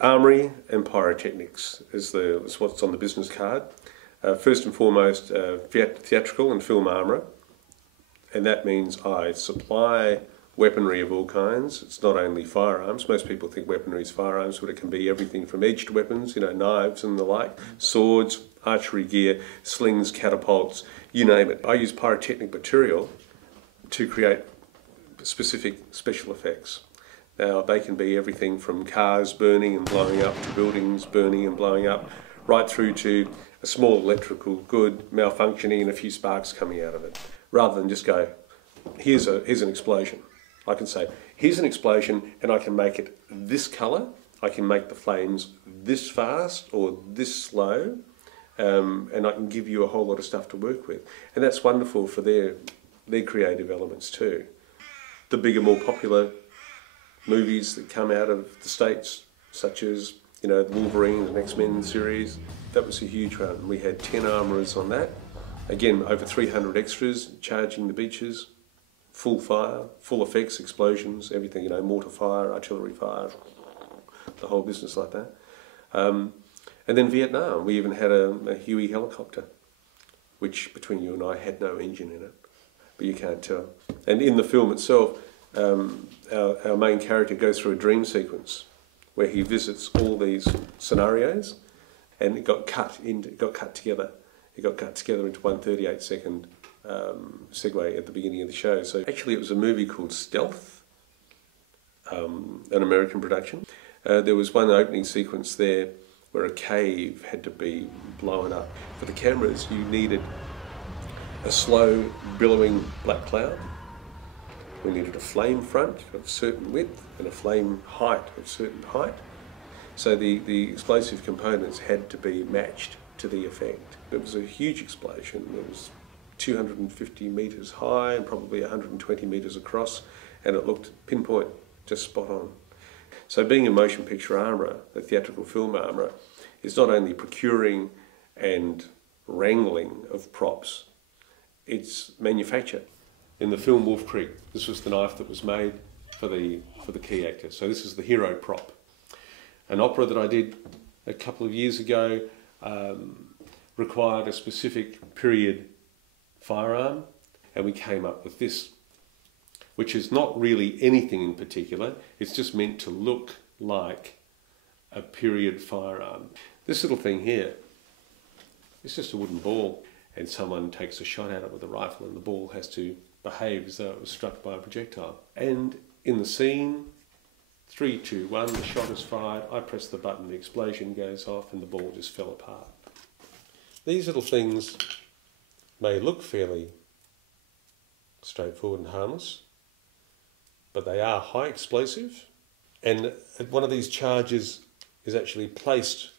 Armoury and pyrotechnics is what's on the business card. First and foremost, theatrical and film armourer, and that means I supply weaponry of all kinds. It's not only firearms. Most people think weaponry is firearms, but it can be everything from edged weapons, knives and the like, swords, archery gear, slings, catapults, you name it. I use pyrotechnic material to create specific special effects. Now, they can be everything from cars burning and blowing up to buildings burning and blowing up, right through to a small electrical good malfunctioning and a few sparks coming out of it. Rather than just go, here's an explosion. I can say, here's an explosion, and I can make it this colour. I can make the flames this fast or this slow, and I can give you a whole lot of stuff to work with. And that's wonderful for their creative elements too. The bigger, more popular movies that come out of the States, such as the Wolverine and X-Men series, that was a huge one. We had 10 armourers on that. Again, over 300 extras charging the beaches, full fire, full effects, explosions, everything, mortar fire, artillery fire, the whole business like that. And then Vietnam, we even had a Huey helicopter, which between you and I had no engine in it, but you can't tell. And in the film itself, our main character goes through a dream sequence where he visits all these scenarios, and it got cut together. It got cut together into one 38-second segue at the beginning of the show. So actually, it was a movie called Stealth, an American production. There was one opening sequence there where a cave had to be blown up. For the cameras, you needed a slow, billowing black cloud. We needed a flame front of a certain width and a flame height of a certain height. So the explosive components had to be matched to the effect. It was a huge explosion. It was 250 metres high and probably 120 metres across, and it looked pinpoint, just spot on. So being a motion picture armourer, a theatrical film armourer, is not only procuring and wrangling of props, it's manufacture. In the film Wolf Creek, this was the knife that was made for the key actor. So this is the hero prop. An opera that I did a couple of years ago required a specific period firearm, and we came up with this, which is not really anything in particular. It's just meant to look like a period firearm. This little thing here, it's just a wooden ball, and someone takes a shot at it with a rifle, and the ball has to behave as though it was struck by a projectile. And in the scene, 3, 2, 1, the shot is fired, I press the button, the explosion goes off, and the ball just fell apart. These little things may look fairly straightforward and harmless, but they are high explosive, and one of these charges is actually placed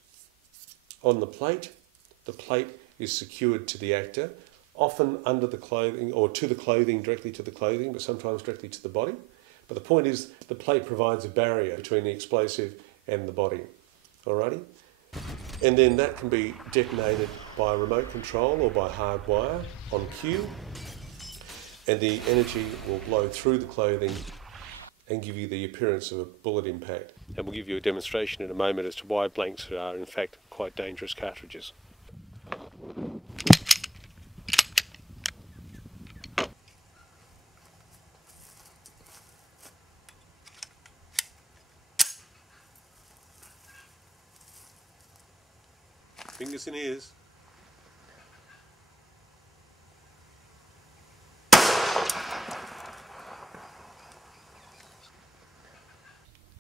on the plate. The plate is secured to the actor, often under the clothing, or to the clothing, directly to the clothing, but sometimes directly to the body. But the point is, the plate provides a barrier between the explosive and the body. Alrighty? And then that can be detonated by remote control or by hard wire on cue, and the energy will blow through the clothing and give you the appearance of a bullet impact. And we'll give you a demonstration in a moment as to why blanks are in fact quite dangerous cartridges. Fingers in ears.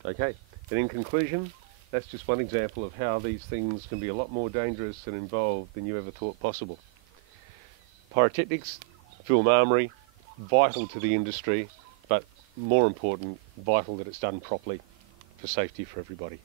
Okay, and in conclusion, that's just one example of how these things can be a lot more dangerous and involved than you ever thought possible. Pyrotechnics, film armoury, vital to the industry, but more important, vital that it's done properly for safety for everybody.